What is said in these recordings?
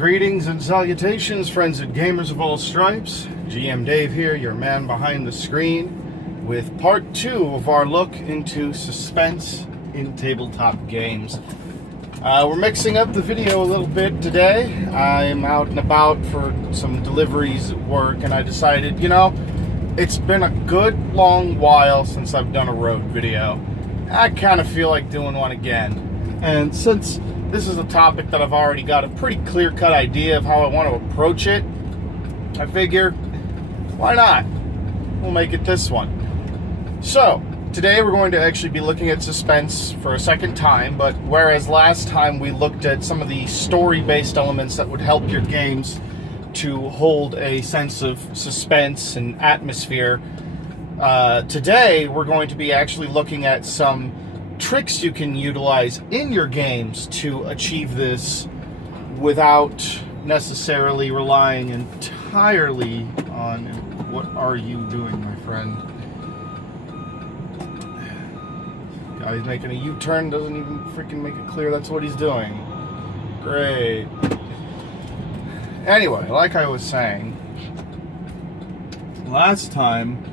Greetings and salutations, friends and gamers of all stripes. GM Dave here, your man behind the screen, with part 2 of our look into suspense in tabletop games. We're mixing up the video a little bit today. I'm out and about for some deliveries at work, and I decided, it's been a good long while since I've done a road video. I kind of feel like doing one again. And since this is a topic that I've already got a pretty clear-cut idea of how I want to approach it, I figure, why not? We'll make it this one. So, today we're going to actually be looking at suspense for a second time, but whereas last time we looked at some of the story-based elements that would help your games to hold a sense of suspense and atmosphere, today we're going to be actually looking at some tricks you can utilize in your games to achieve this without necessarily relying entirely on what are you doing, my friend. Guy's making a U-turn, doesn't even freaking make it clear that's what he's doing. Great. Anyway, like I was saying, last time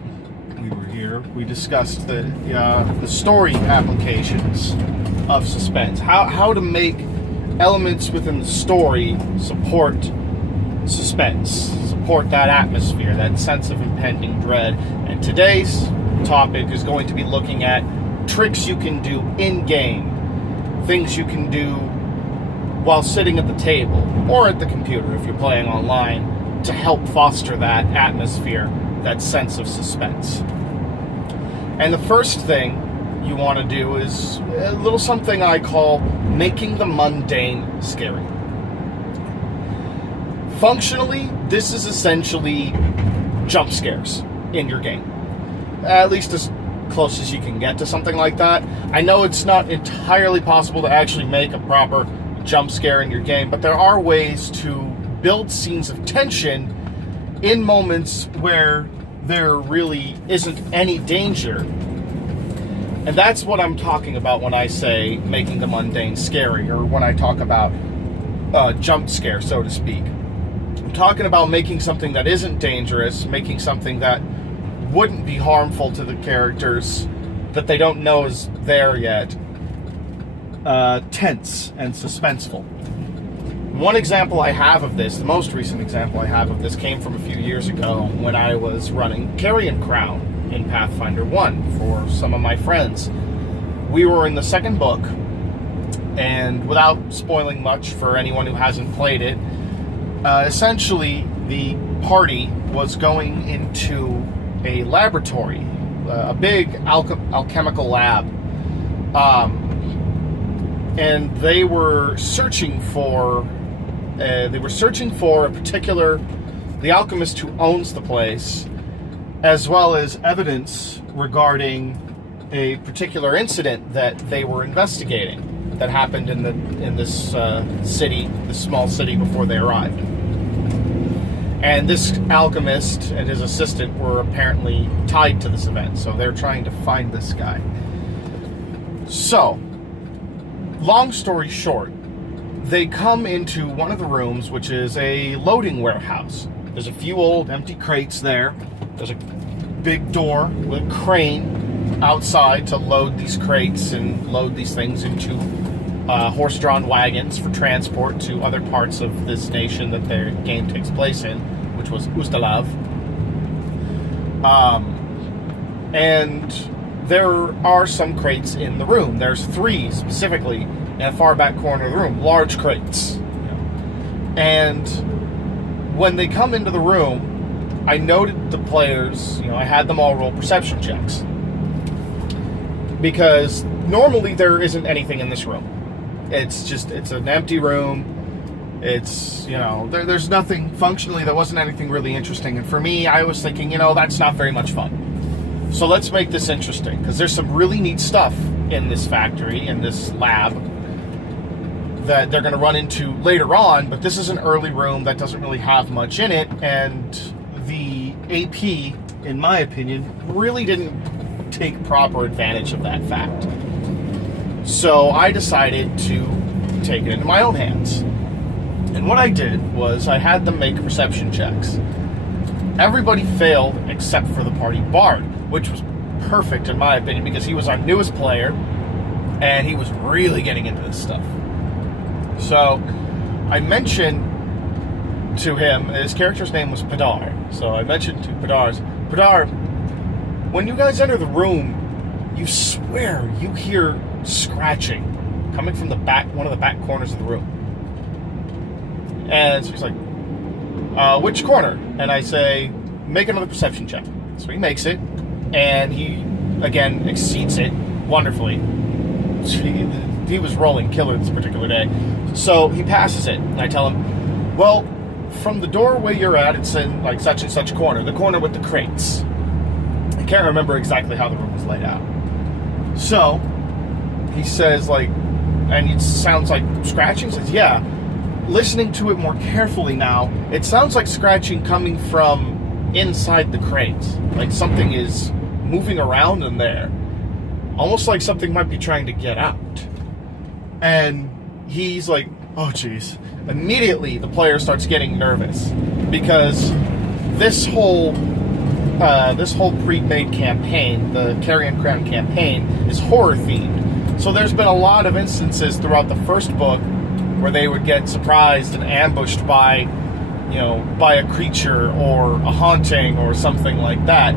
we were here, we discussed the story applications of suspense. How to make elements within the story support suspense, support that atmosphere, that sense of impending dread. And today's topic is going to be looking at tricks you can do in-game, things you can do while sitting at the table or at the computer if you're playing online to help foster that atmosphere, that sense of suspense. And the first thing you want to do is a little something I call making the mundane scary. Functionally, this is essentially jump scares in your game. At least as close as you can get to something like that. I know it's not entirely possible to actually make a proper jump scare in your game, but there are ways to build scenes of tension in moments where there really isn't any danger. And that's what I'm talking about when I say making the mundane scary, or when I talk about jump scare, so to speak. I'm talking about making something that isn't dangerous, making something that wouldn't be harmful to the characters that they don't know is there yet, tense and suspenseful. One example I have of this, the most recent example I have of this, came from a few years ago when I was running Carrion Crown in Pathfinder 1 for some of my friends. We were in the second book, and without spoiling much for anyone who hasn't played it, essentially the party was going into a laboratory, a big alchemical lab, and they were searching for the alchemist who owns the place, as well as evidence regarding a particular incident that they were investigating that happened in this city, this small city, before they arrived. And this alchemist and his assistant were apparently tied to this event, so they're trying to find this guy. So, long story short, they come into one of the rooms, which is a loading warehouse. There's a few old empty crates there. There's a big door with a crane outside to load these crates and load these things into horse-drawn wagons for transport to other parts of this nation that their game takes place in, which was Ustalav. And there are some crates in the room. There's 3 specifically in a far back corner of the room, large crates. And when they come into the room, I noted the players, I had them all roll perception checks. Because normally there isn't anything in this room. It's an empty room. It's, there's nothing functionally, there wasn't anything really interesting. And for me, I was thinking, that's not very much fun. So let's make this interesting, because there's some really neat stuff in this factory, in this lab, that they're going to run into later on, but this is an early room that doesn't really have much in it, and the AP, in my opinion, really didn't take proper advantage of that fact. So I decided to take it into my own hands. And what I did was I had them make perception checks. Everybody failed except for the party bard, which was perfect in my opinion because he was our newest player and he was really getting into this stuff. So I mentioned to him, his character's name was Padar. So I mentioned to Padar, when you guys enter the room, you swear you hear scratching coming from the back, one of the back corners of the room. And so he's like, which corner? And I say, make another perception check. So he makes it, and he, again, exceeds it wonderfully. He was rolling killer this particular day. So he passes it, and I tell him, well, from the doorway you're at, it's in, like, such and such corner, the corner with the crates. I can't remember exactly how the room was laid out. So, he says, like, and it sounds like scratching? He says, yeah. Listening to it more carefully now, it sounds like scratching coming from inside the crates. Like something is moving around in there. Almost like something might be trying to get out. And he's like, oh geez. Immediately the player starts getting nervous because this whole pre-made campaign, the Carrion Crown campaign, is horror themed. So there's been a lot of instances throughout the first book where they would get surprised and ambushed by, by a creature or a haunting or something like that.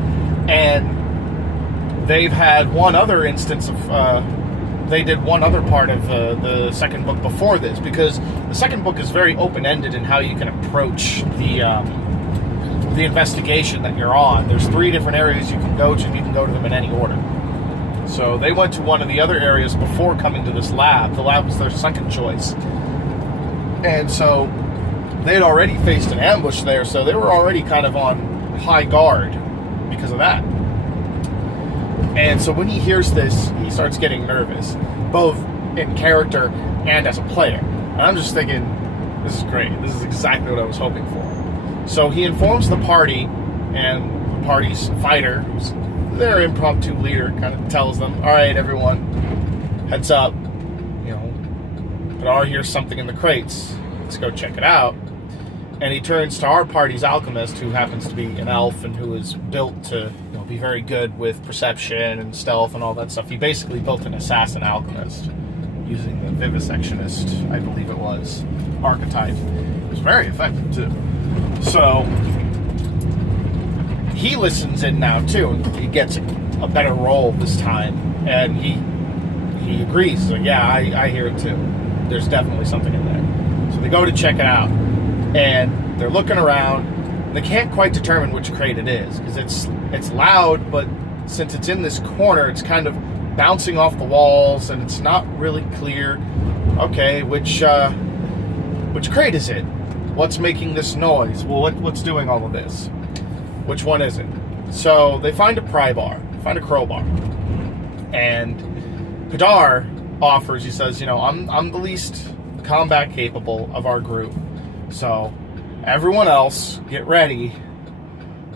And they've had one other instance of, they did one other part of the second book before this, because the second book is very open-ended in how you can approach the investigation that you're on. There's 3 different areas you can go to, and you can go to them in any order. So they went to one of the other areas before coming to this lab. The lab was their second choice. And so they had already faced an ambush there, so they were already kind of on high guard because of that. And so when he hears this, he starts getting nervous, both in character and as a player. And I'm just thinking, this is great. This is exactly what I was hoping for. So he informs the party, and the party's fighter, who's their impromptu leader, kind of tells them, all right, everyone, heads up. But here's something in the crates. Let's go check it out. And he turns to our party's alchemist, who happens to be an elf and who is built to be very good with perception and stealth and all that stuff. He basically built an assassin alchemist using the vivisectionist, I believe it was, archetype. It was very effective too. So he listens in now too, and he gets a better roll this time, and he agrees. So yeah, I hear it too. There's definitely something in there. So they go to check it out, and they're looking around, and they can't quite determine which crate it is, because it's loud, but since it's in this corner, it's kind of bouncing off the walls, and it's not really clear, okay, which crate is it? What's making this noise? Well, what's doing all of this? Which one is it? So they find a pry bar, find a crowbar, and Padar offers, he says, I'm the least combat capable of our group, so everyone else get ready.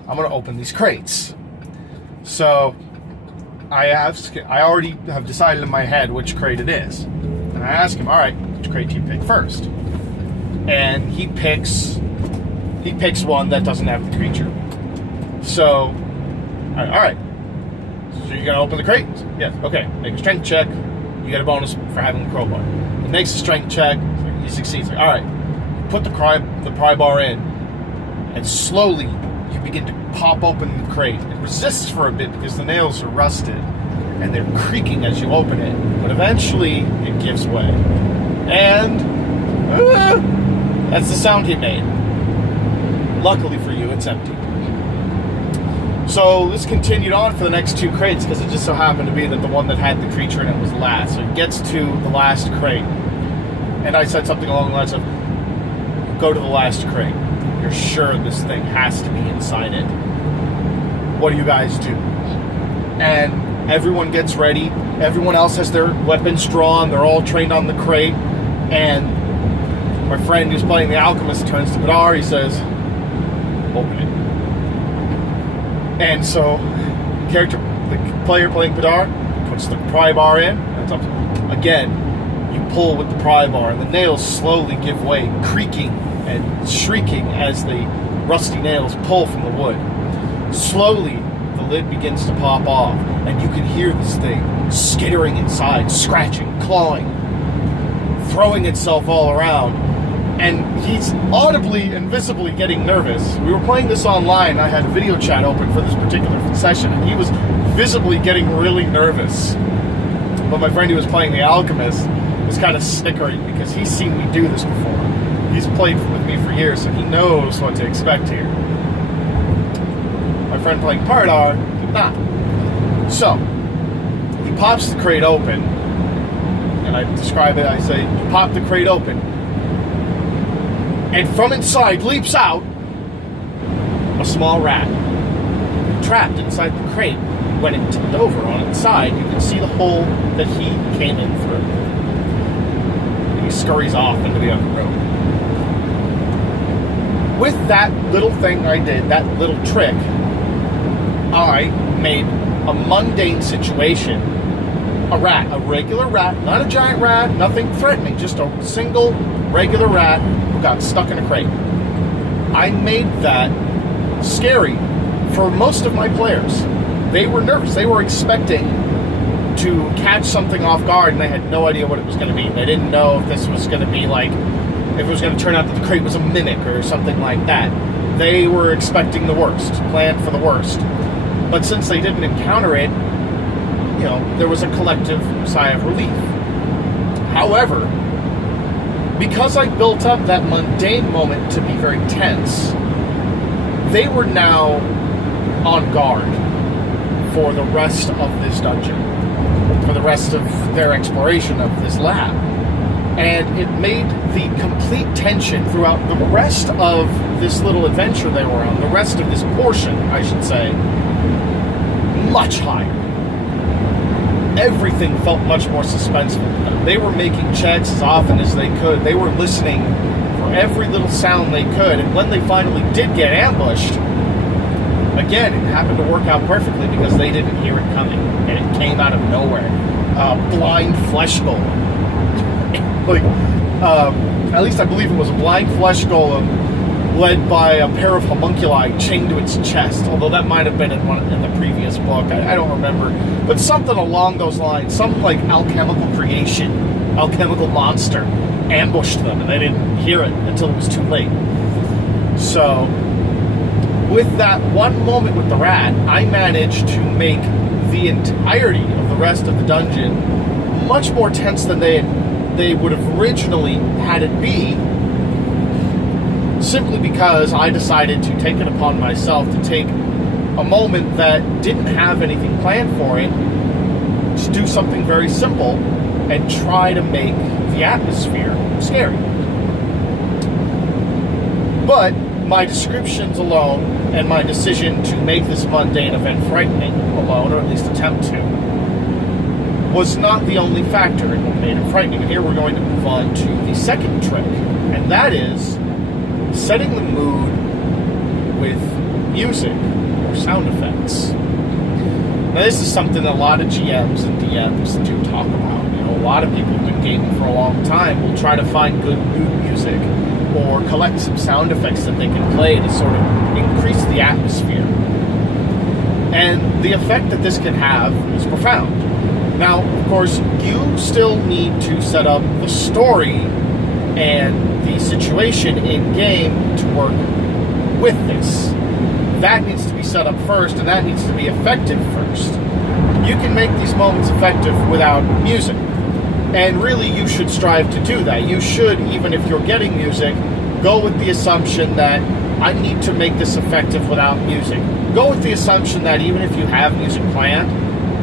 I'm going to open these crates. So I already have decided in my head which crate it is, and I ask him, all right, which crate do you pick first? And he picks one that doesn't have the creature. So all right, so you're going to open the crate? Yes. Okay, make a strength check. You get a bonus for having the crowbar. He makes a strength check. He succeeds. Like, all right, put the pry bar in, and slowly you begin to pop open the crate. It resists for a bit because the nails are rusted, and they're creaking as you open it. But eventually, it gives way. And that's the sound he made. Luckily for you, it's empty. So this continued on for the next 2 crates, because it just so happened to be that the one that had the creature in it was last. So he gets to the last crate, and I said something along the lines of, go to the last crate. You're sure this thing has to be inside it. What do you guys do? And everyone gets ready. Everyone else has their weapons drawn. They're all trained on the crate. And my friend who's playing the alchemist turns to Padar. He says, open it. And so, the player playing Padar puts the pry bar in, and it's up. Again, you pull with the pry bar, and the nails slowly give way, creaking and shrieking as the rusty nails pull from the wood. Slowly, the lid begins to pop off, and you can hear this thing skittering inside, scratching, clawing, throwing itself all around. And he's audibly and visibly getting nervous. We were playing this online. I had a video chat open for this particular session, and he was visibly getting really nervous. But my friend who was playing the Alchemist was kind of snickering because he's seen me do this before. He's played with me for years, so he knows what to expect here. My friend playing Pardar did not. So, he pops the crate open, and I describe it, I say, you pop the crate open, and from inside leaps out a small rat. Trapped inside the crate. When it tipped over on its side, you can see the hole that he came in through. And he scurries off into the other room. With that little thing I did, that little trick, I made a mundane situation a rat, a regular rat, not a giant rat, nothing threatening, just a single regular rat who got stuck in a crate. I made that scary for most of my players. They were nervous. They were expecting to catch something off guard, and they had no idea what it was going to be. They didn't know if this was going to be like, if it was going to turn out that the crate was a mimic or something like that. They were expecting the worst, planned for the worst. But since they didn't encounter it, there was a collective sigh of relief. However, because I built up that mundane moment to be very tense, they were now on guard for the rest of this dungeon, for the rest of their exploration of this lab. And it made the complete tension throughout the rest of this little adventure they were on, the rest of this portion, I should say, much higher. Everything felt much more suspenseful. They were making checks as often as they could. They were listening for every little sound they could. And when they finally did get ambushed, again, it happened to work out perfectly because they didn't hear it coming. And it came out of nowhere. Blind flesh golem. At least I believe it was a blind flesh golem led by a pair of homunculi chained to its chest, although that might have been in the previous book. I don't remember. But something along those lines, some like alchemical creation, alchemical monster ambushed them, and they didn't hear it until it was too late. So, with that one moment with the rat, I managed to make the entirety of the rest of the dungeon much more tense than they would have originally had it be, simply because I decided to take it upon myself to take a moment that didn't have anything planned for it, to do something very simple and try to make the atmosphere scary. But my descriptions alone and my decision to make this mundane event frightening alone, or at least attempt to, was not the only factor in made it frightening. And here we're going to move on to the second trick, and that is setting the mood with music or sound effects. Now, this is something that a lot of GMs and DMs do talk about. A lot of people who've been gaming for a long time will try to find good mood music or collect some sound effects that they can play to sort of increase the atmosphere. And the effect that this can have is profound. Now, of course, you still need to set up the story and the situation in-game to work with this. That needs to be set up first, and that needs to be effective first. You can make these moments effective without music. And really, you should strive to do that. You should, even if you're getting music, go with the assumption that I need to make this effective without music. Go with the assumption that even if you have music planned,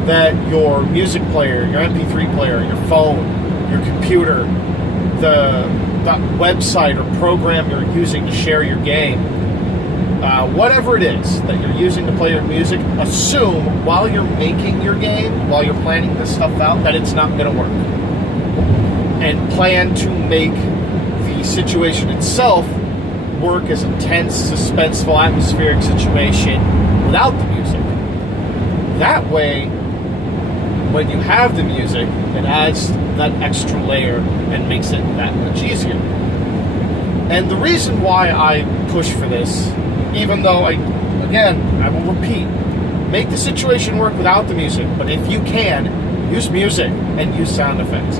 that your music player, your MP3 player, your phone, your computer, the website or program you're using to share your game, whatever it is that you're using to play your music, assume while you're making your game, while you're planning this stuff out, that it's not going to work. And plan to make the situation itself work as a tense, suspenseful, atmospheric situation without the music. That way, when you have the music, it adds that extra layer and makes it that much easier. And the reason why I push for this, even though I will repeat, make the situation work without the music, but if you can, use music and use sound effects.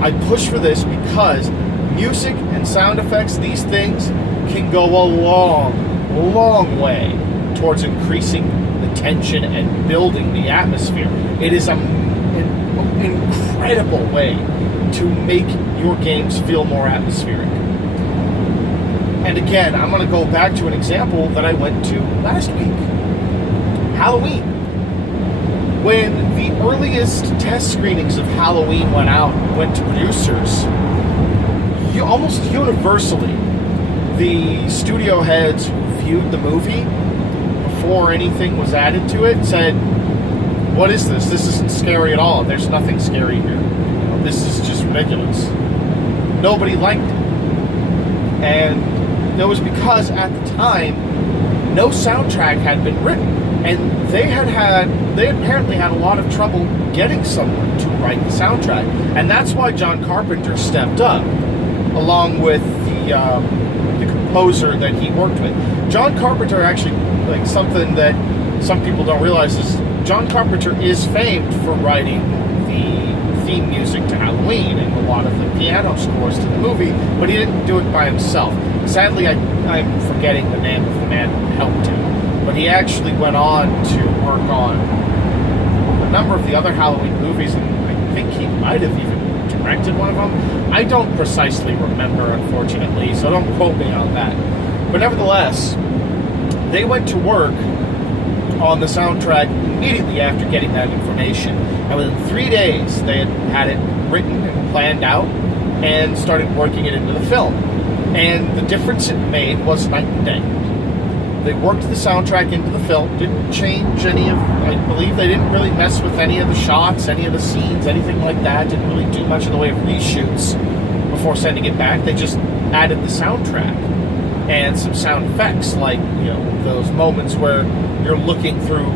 I push for this because music and sound effects, these things, can go a long way towards increasing the tension and building the atmosphere. It is an incredible way to make your games feel more atmospheric. And again, I'm going to go back to an example that I went to last week. Halloween. When the earliest test screenings of Halloween went to producers, almost universally, the studio heads who viewed the movie before anything was added to it said, "What is this? This isn't scary at all. There's nothing scary here. This is just ridiculous." Nobody liked it. And it was because at the time, no soundtrack had been written. And they apparently had a lot of trouble getting someone to write the soundtrack. And that's why John Carpenter stepped up, along with the composer that he worked with. John Carpenter actually, like, something that some people don't realize is John Carpenter is famed for writing the theme music to Halloween and a lot of the piano scores to the movie, but he didn't do it by himself. Sadly, I'm forgetting the name of the man who helped him, but he actually went on to work on a number of the other Halloween movies, and I think he might have even directed one of them. I don't precisely remember, unfortunately, so don't quote me on that. But nevertheless, they went to work on the soundtrack immediately after getting that information. And within 3 days, they had it written and planned out and started working it into the film. And the difference it made was night and day. They worked the soundtrack into the film, didn't change any of, I believe they didn't really mess with any of the shots, any of the scenes, anything like that, didn't really do much in the way of reshoots before sending it back. They just added the soundtrack and some sound effects, like, those moments where you're looking through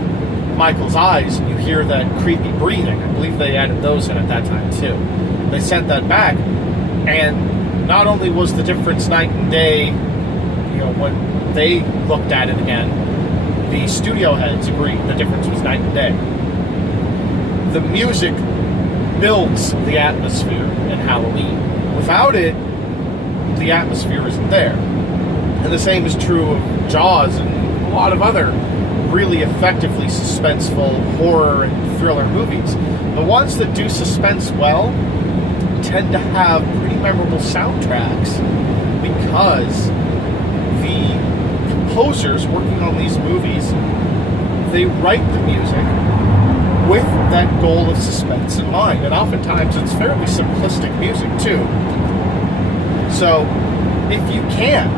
Michael's eyes and you hear that creepy breathing. I believe they added those in at that time too. They sent that back, and not only was the difference night and day, when they looked at it again, the studio heads agreed the difference was night and day. The music builds the atmosphere in Halloween. Without it, the atmosphere isn't there. And the same is true of Jaws and a lot of other really effectively suspenseful horror and thriller movies. The ones that do suspense well tend to have pretty memorable soundtracks because the composers working on these movies, they write the music with that goal of suspense in mind. And oftentimes it's fairly simplistic music too. So if you can,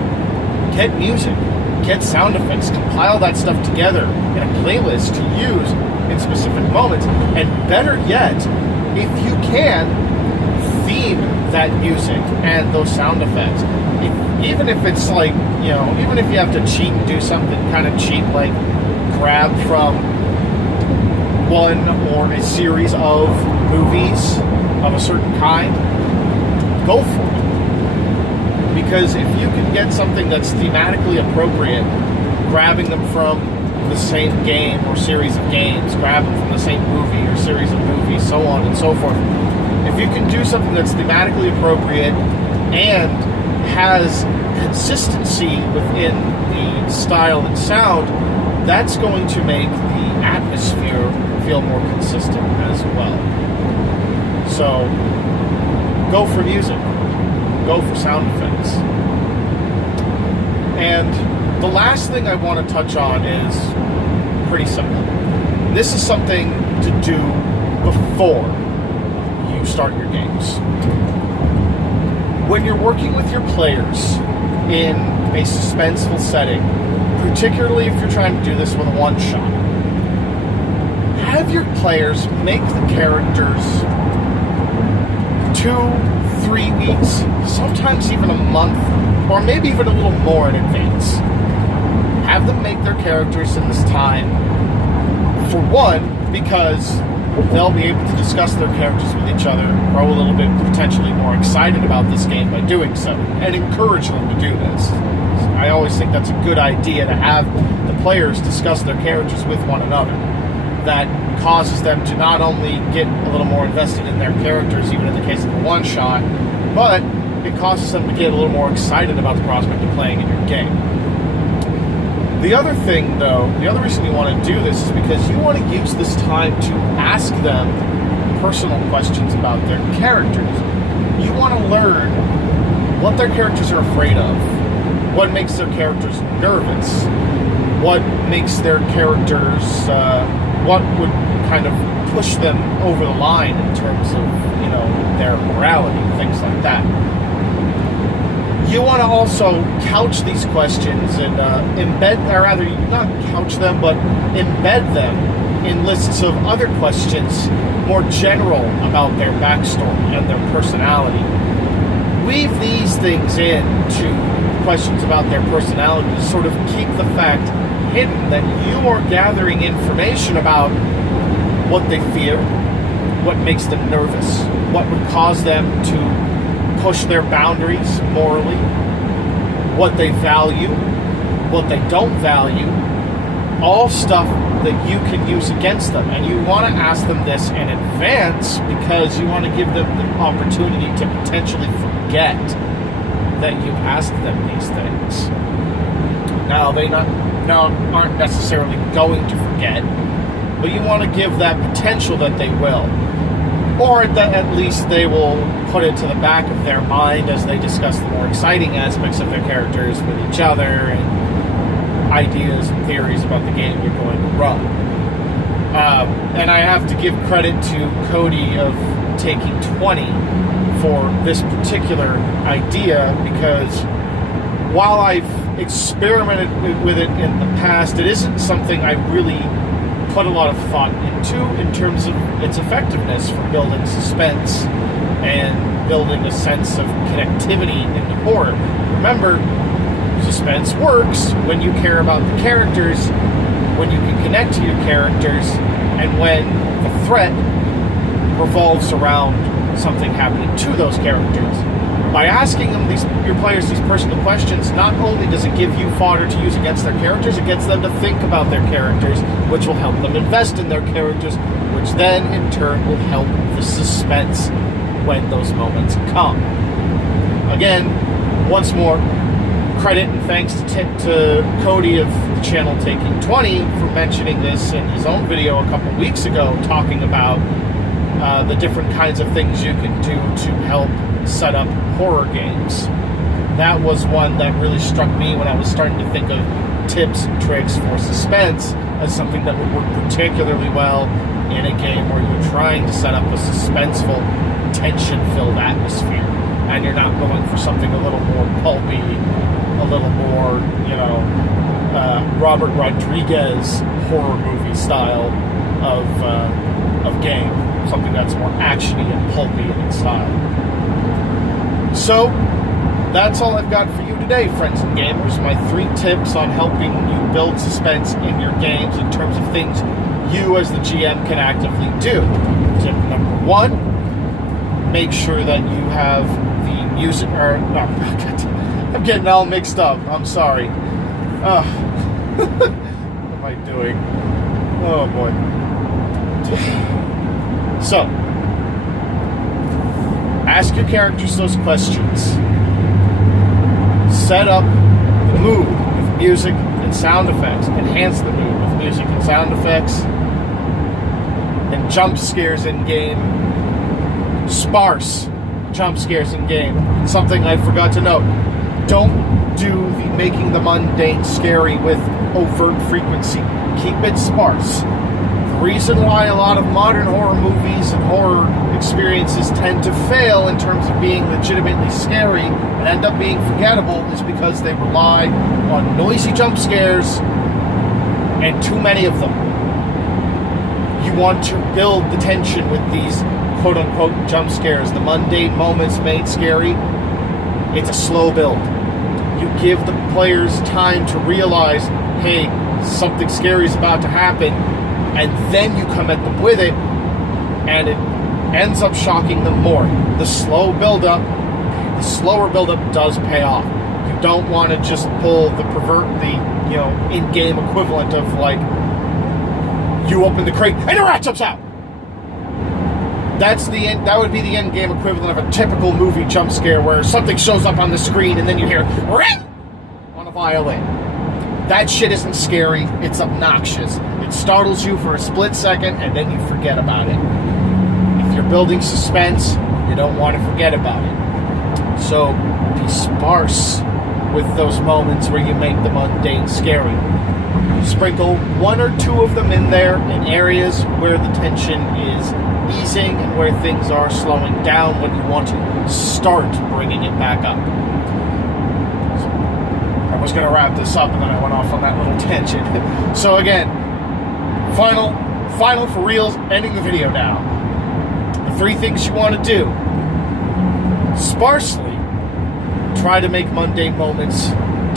get music, get sound effects, compile that stuff together in a playlist to use in specific moments. And better yet, if you can, theme that music and those sound effects. Even if it's like, even if you have to cheat and do something kind of cheap, like grab from one or a series of movies of a certain kind, go for it. Because if you can get something that's thematically appropriate, grabbing them from the same game or series of games, grab them from the same movie or series of movies, so on and so forth. If you can do something that's thematically appropriate and has consistency within the style and sound, that's going to make the atmosphere feel more consistent as well. So, go for music. Go for sound effects. And the last thing I want to touch on is pretty simple. This is something to do before you start your games. When you're working with your players in a suspenseful setting, particularly if you're trying to do this with a one-shot, have your players make the characters 2-3 weeks, sometimes even a month, or maybe even a little more in advance. Have them make their characters in this time. For one, because they'll be able to discuss their characters with each other, grow a little bit potentially more excited about this game by doing so, and encourage them to do this. I always think that's a good idea to have the players discuss their characters with one another. That causes them to not only get a little more invested in their characters, even in the case of a one-shot, but it causes them to get a little more excited about the prospect of playing in your game. The other thing, though, the other reason you want to do this is because you want to use this time to ask them personal questions about their characters. You want to learn what their characters are afraid of, what makes their characters nervous, what makes their characters, what would kind of push them over the line in terms of, their morality, things like that. You want to also couch these questions and not couch them, but embed them in lists of other questions, more general about their backstory and their personality. Weave these things in to questions about their personality to sort of keep the fact hidden that you are gathering information about what they fear, what makes them nervous, what would cause them to push their boundaries morally, what they value, what they don't value, all stuff that you can use against them. And you want to ask them this in advance because you want to give them the opportunity to potentially forget that you asked them these things. Now, they aren't necessarily going to forget, but you want to give that potential that they will. Or that at least they will put it to the back of their mind as they discuss the more exciting aspects of their characters with each other and ideas and theories about the game you're going to run. And I have to give credit to Cody of Taking 20 for this particular idea, because while I've experimented with it in the past, it isn't something I really put a lot of thought into in terms of its effectiveness for building suspense and building a sense of connectivity in the horror. Remember, suspense works when you care about the characters, when you can connect to your characters, and when the threat revolves around something happening to those characters. By asking them your players these personal questions, not only does it give you fodder to use against their characters, it gets them to think about their characters, which will help them invest in their characters, which then in turn will help the suspense when those moments come. Again, once more, credit and thanks to Cody of the channel Taking 20 for mentioning this in his own video a couple weeks ago, talking about the different kinds of things you can do to help set up horror games. That was one that really struck me when I was starting to think of tips and tricks for suspense as something that would work particularly well in a game where you're trying to set up a suspenseful, tension-filled atmosphere, and you're not going for something a little more pulpy, a little more, Robert Rodriguez horror movie style of game, something that's more actiony and pulpy in its style. So, that's all I've got for you today, friends and gamers. My 3 tips on helping you build suspense in your games in terms of things you as the GM can actively do. Tip number 1, make sure that you have the music, I'm getting all mixed up. I'm sorry. What am I doing? Oh boy. So, ask your characters those questions. Set up the mood with music and sound effects. Enhance the mood with music and sound effects. And jump scares in game. Sparse jump scares in game. Something I forgot to note. Don't do the making the mundane scary with overt frequency. Keep it sparse. The reason why a lot of modern horror movies and horror experiences tend to fail in terms of being legitimately scary and end up being forgettable is because they rely on noisy jump scares and too many of them. You want to build the tension with these quote-unquote jump scares, the mundane moments made scary. It's a slow build. You give the players time to realize, hey, something scary is about to happen, and then you come at them with it and it ends up shocking them more. The slower buildup does pay off. You don't want to just pull the in-game equivalent of like, you open the crate and a rat jumps out. That's the end. That would be the end game equivalent of a typical movie jump scare where something shows up on the screen and then you hear ring on a violin. That shit isn't scary. It's obnoxious. It startles you for a split second and then you forget about it. If you're building suspense, you don't want to forget about it. So be sparse with those moments where you make the mundane scary. Sprinkle one or two of them in there in areas where the tension is easing and where things are slowing down when you want to start bringing it back up. I was going to wrap this up and then I went off on that little tangent. So again, final for reals, ending the video now. The 3 things you want to do. Sparsely try to make mundane moments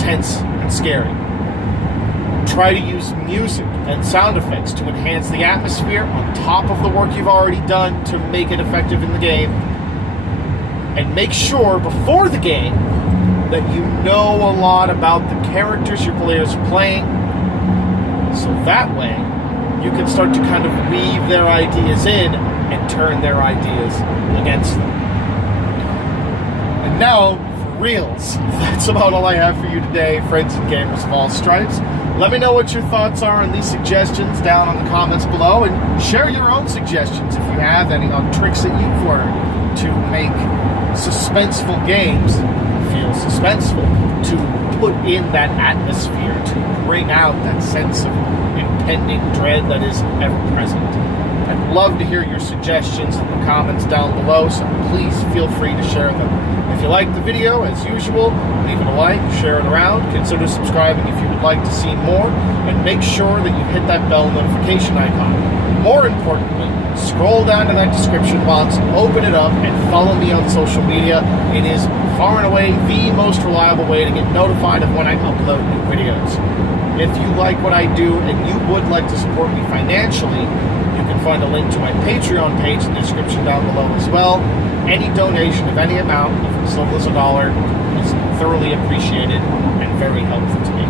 tense and scary. Try to use music and sound effects to enhance the atmosphere on top of the work you've already done to make it effective in the game. And make sure before the game that you know a lot about the characters your players are playing, so that way you can start to kind of weave their ideas in and turn their ideas against them. And now, for reals, that's about all I have for you today, friends and gamers of all stripes. Let me know what your thoughts are on these suggestions down on the comments below, and share your own suggestions if you have any on tricks that you've learned to make suspenseful games feel suspenseful, to put in that atmosphere, to bring out that sense of impending dread that is ever present. I'd love to hear your suggestions in the comments down below, so please feel free to share them. If you liked the video, as usual, leave it a like, share it around, consider subscribing if you would like to see more, and make sure that you hit that bell notification icon. More importantly, scroll down to that description box, open it up, and follow me on social media. It is far and away the most reliable way to get notified of when I upload new videos. If you like what I do and you would like to support me financially, you can find a link to my Patreon page in the description down below as well. Any donation of any amount, if it's as little as $1, is thoroughly appreciated and very helpful to me.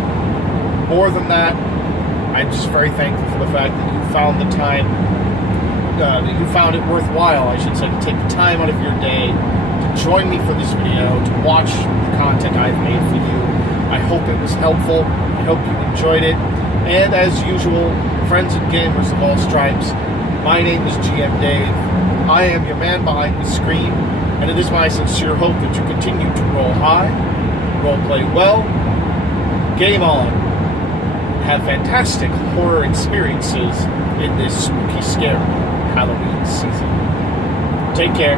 More than that, I'm just very thankful for the fact that you found the time, that you found it worthwhile, I should say, to take the time out of your day to join me for this video, to watch the content I've made for you. I hope it was helpful. I hope you enjoyed it. And as usual, friends and gamers of all stripes, my name is GM Dave. I am your man behind the screen, and it is my sincere hope that you continue to roll high, role play well, game on, have fantastic horror experiences in this spooky, scary Halloween season. Take care.